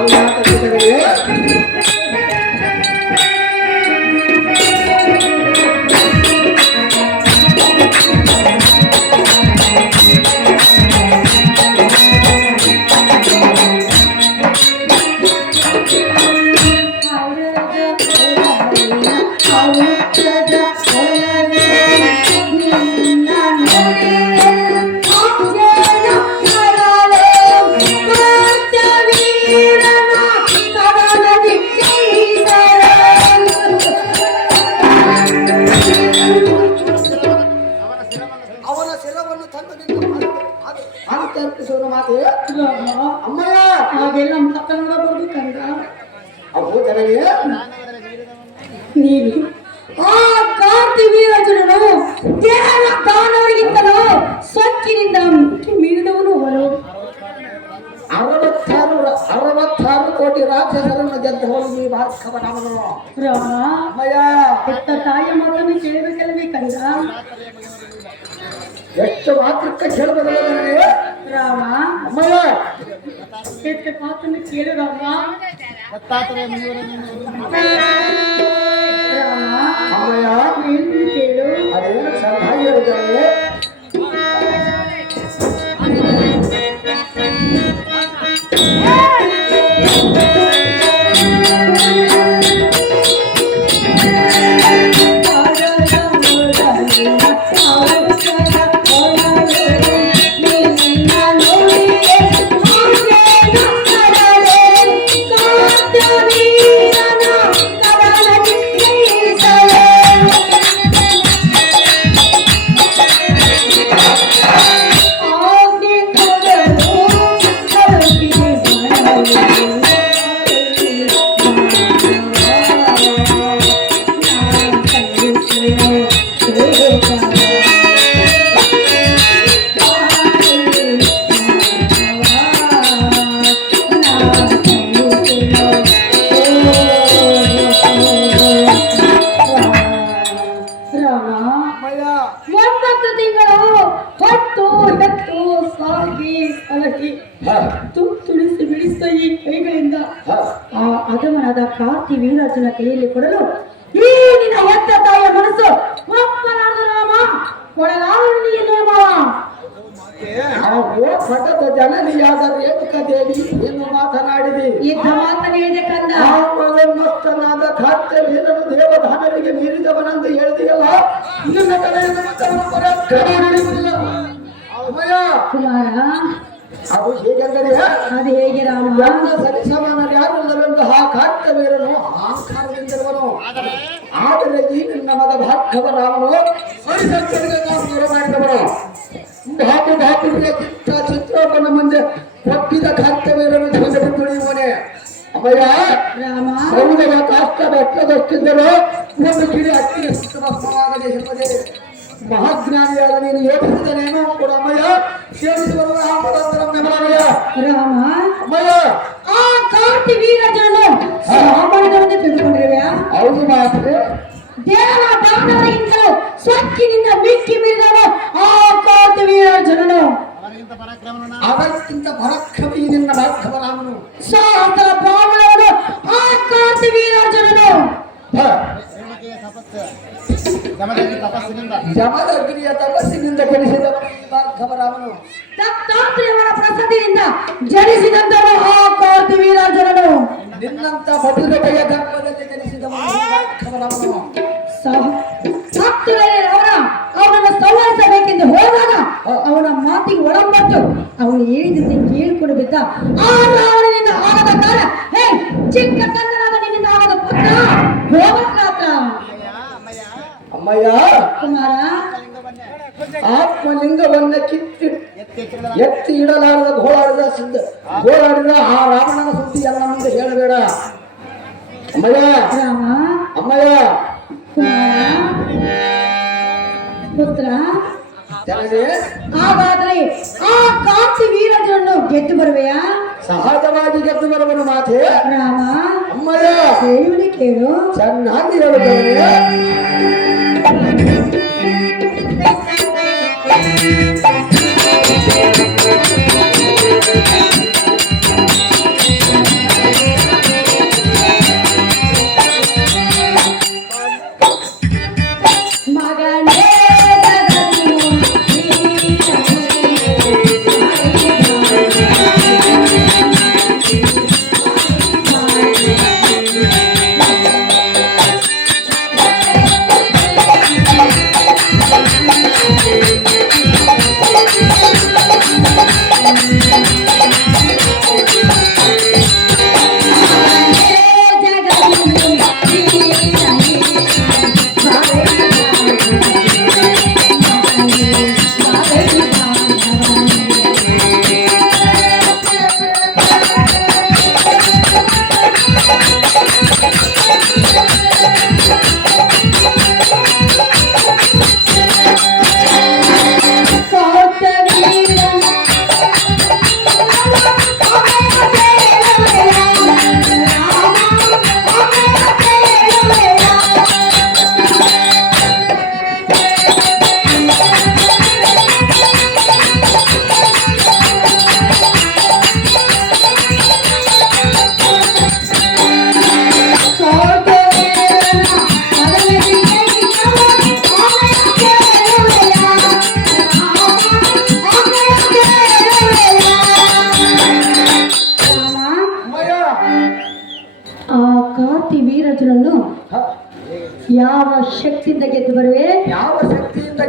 ಅವರು ಮಾತಾಡಿದ್ದಾರೆ ಶಿರವನ್ನು ತಂದು ನಿನ್ನ ಅಂತ ಅರ್ಪಿಸುವ ಮಾತು ಅಮ್ಮಯ್ಯ ಹಾಗೆಲ್ಲ ಮಾತನಾಡಬಹುದು ಕಂದ ಅವು ಜನಗೆ ನೀನು ಆ ಕಾರ್ತಿ ವೀರಜನನು ದೇವ ದಾನವರಿಗಿಂತಲೂ ಸೊಕ್ಕಿನಿಂದ ಮಿಕ್ಕಿ ಮೀರಿದವನು ಅವನು ಅರವತ್ತಾರು ಅರವತ್ತಾರು ಕೋಟಿ ರಾಕ್ಷಸರನ್ನು ಗೆದ್ದವನು ಈ ಭಾರ್ಗವ ನಾಮನು ರಾಮ ಅಮ್ಮಯ್ಯ ಹೆತ್ತ ತಾಯಿಯ ಮಾತನ್ನು ಕೇಳಬೇಕಲ್ವೇ ಕಂದ ಎಷ್ಟು ಮಾತ್ರಕ್ಕೆ ಕೇಳಬಲ್ಲ ನನಗೆ ರಾಮ ಅಮ್ಮಯ್ಯ ಹೆತ್ತ ಮಾತನ್ನು ಕೇಳು ರಾಮ ರಾಮ ಅಮ್ಮಯ್ಯ ಏನು ಕೇಳು ಹೊತ್ತು ಎತ್ತು ಸಾಗಿ ಸಲಹಿ ತುಮ್ ತುಳಿಸಿ ಬಿಡಿಸಿದ ಈ ಕೈಗಳಿಂದ. ಆ ಅಧಮನಾದ ಕಾರ್ತಿ ವೀರಾಜನ ಕೈಯಲ್ಲಿ ಕೊಡಲು ಈ ನಿನ್ನ ಎತ್ತ ತಾಯಿಯ ಮನಸ್ಸು ಒಪ್ಪನಾದ ರಾಮ ಪಟದ ಜನನಿಯಾದ ರೇಣುಕಾ ದೇವಿ ಮಾತನಾಡಿದಿ ಯುದ್ಧ ಮಾತನಾಡಿದೆ ಕಂದ ಮಸ್ತನಾದ ಕಾರ್ತ್ಯವೀರನು ದೇವದಾನರಿಗೆ ಮೀರಿದವನೆಂದು ಹೇಳಿದೆಯಲ್ಲ ನಿನ್ನ ಕಡೆಯನ್ನು. ಅಮ್ಮಯ್ಯ ಕುಮಾರ ಅದು ಹೇಗೆಂದರೆ ಅದು ಹೇಗೆ ರಾಮ ನನ್ನ ಸರಿಸಮಾನರು ಯಾರೆಲ್ಲರೆಂದು ಆ ಕಾರ್ತ್ಯವೀರನು ಅಹಂಕಾರದಿಂದಿರುವನು ಆದರೆ ಈ ನಿನ್ನ ಮಗ ಭಾರ್ಗವ ರಾಮನು ಸರಿಸಂತರಿಗೆ ನಾವು ದೂರ ಮಾಡಿದವನು ಧಾತು ಧಾತುವಿಗಿಂತ ಚಿತ್ರೋಪನ ಮುಂದೆ ಒಪ್ಪಿದ ಕಾರ್ತ್ಯವೀರನು ಧ್ವಜ ತುಳಿಯುವನೆ ಅಮ್ಮಯ್ಯ ರಾಮ ಸೌದವ ಕಾಷ್ಟ ಬೆಟ್ಟದಷ್ಟಿದ್ದರು ಒಂದು ಕಿಡಿ ಅಕ್ಕಿಗೆ ಸುತ್ತಮಸ್ತವಾಗದೆ ಎಂಬುದೇ ಮಹಾಜ್ಞಾನಿಯಾದ ನೀನು ಯೋಚಿಸಿದನೇನೋ ಕೂಡ ಅಮ್ಮಯ್ಯ ಸೇರಿಸುವ ರಾಮರಾಮಯ್ಯ ರಾಮ ಆ ಕಾರ್ತಿ ವೀರಜನು ಸಾಮಾನ್ಯದಂತೆ ತಿಳಿದುಕೊಂಡಿರುವೆ ಹೌದು ಮಾತ್ರ ದೇವ ದಾನವರಿಗಿಂತಲೂ ಸ್ವಚ್ಛಿನಿಂದ ಮಿಕ್ಕಿ ಆ ಕಾರ್ತಿ ವೀರಜನನು ಅವಕ್ಕಿಂತ ಪರಾಕ್ರಮಿ ನಿನ್ನ ಸಹಸ್ರ ಬ್ರಾಹ್ಮಣರು ಆ ಕಾರ್ತಿ ವೀರಜನನು ಹ, ಯಮದಗ್ನಿಯ ತಪಸ್ಸಿನಿಂದ. ಗೆಲ್ಲಿಸಿದವ ಈ ಭಾರ್ಗವ ರಾಮನು ದತ್ತಾತ್ರೇಯವರ ಪ್ರಸದಿಯಿಂದ ಜನಿಸಿದಂತನು ಆ ಕಾರ್ತಿ ವೀರಜನನು. ನಿನ್ನಂತ ಮಧುರತೆಯ ಗರ್ಭದಲ್ಲಿ ಗೆಲ್ಲಿಸಿದವ ಈ ಭಾರ್ಗವ ರಾಮನು ಭಕ್ತರಲ್ಲಿ ಅವರ ಅವನನ್ನು ಸಂವರಿಸಬೇಕೆಂದು ಹೋದಾಗ ಅವನ ಮಾತಿಗೆ ಒಳಪಟ್ಟು ಅವನು ಹೇಳಿದಂತೆ ಕೇಳಿಕೊಂಡು ಬಿದ್ದ. ಆ ರಾವಣನಿಂದ ಆಗದ ಕಾಲ ಹೇ ಚಿಕ್ಕ ಕಂದನಾದ ನಿನ್ನಿಂದ ಆಗದ ಪುತ್ರ ಹೋಗಕ್ಕಾತ ಅಮ್ಮಯ್ಯ ಆತ್ಮಲಿಂಗವನ್ನ ಕಿತ್ತಿ ಎತ್ತಿ ಇಡಲಾರದ ಗೋಳಾಡಿದ ಸಿದ್ಧ ಗೋಳಾಡಿದ ಆ ರಾವಣನ ಸುದ್ದಿ ಎಲ್ಲ ಮುಂದೆ ಹೇಳಬೇಡ. ಅಮ್ಮಯ್ಯ ಅಮ್ಮಯ್ಯ. ಪುತ್ರ ಹಾಗಾದ್ರೆ ಆ ಕಾಂತಿ ವೀರಜನನ್ನು ಗೆದ್ದು ಬರುವೆಯಾ? ಸಹಜವಾಗಿ ಗೆದ್ದು ಬರುವನು ಮಾತೆ. ಹೇಳುವಳಿ ಕೇಳು ಚೆನ್ನಾಗಿ ಹೇಳುತ್ತೇನೆ ಯಾವ ಶಕ್ತಿಯಿಂದ ಗೆದ್ದು ಬರುವೆ? ಯಾವ ಶಕ್ತಿಯಿಂದ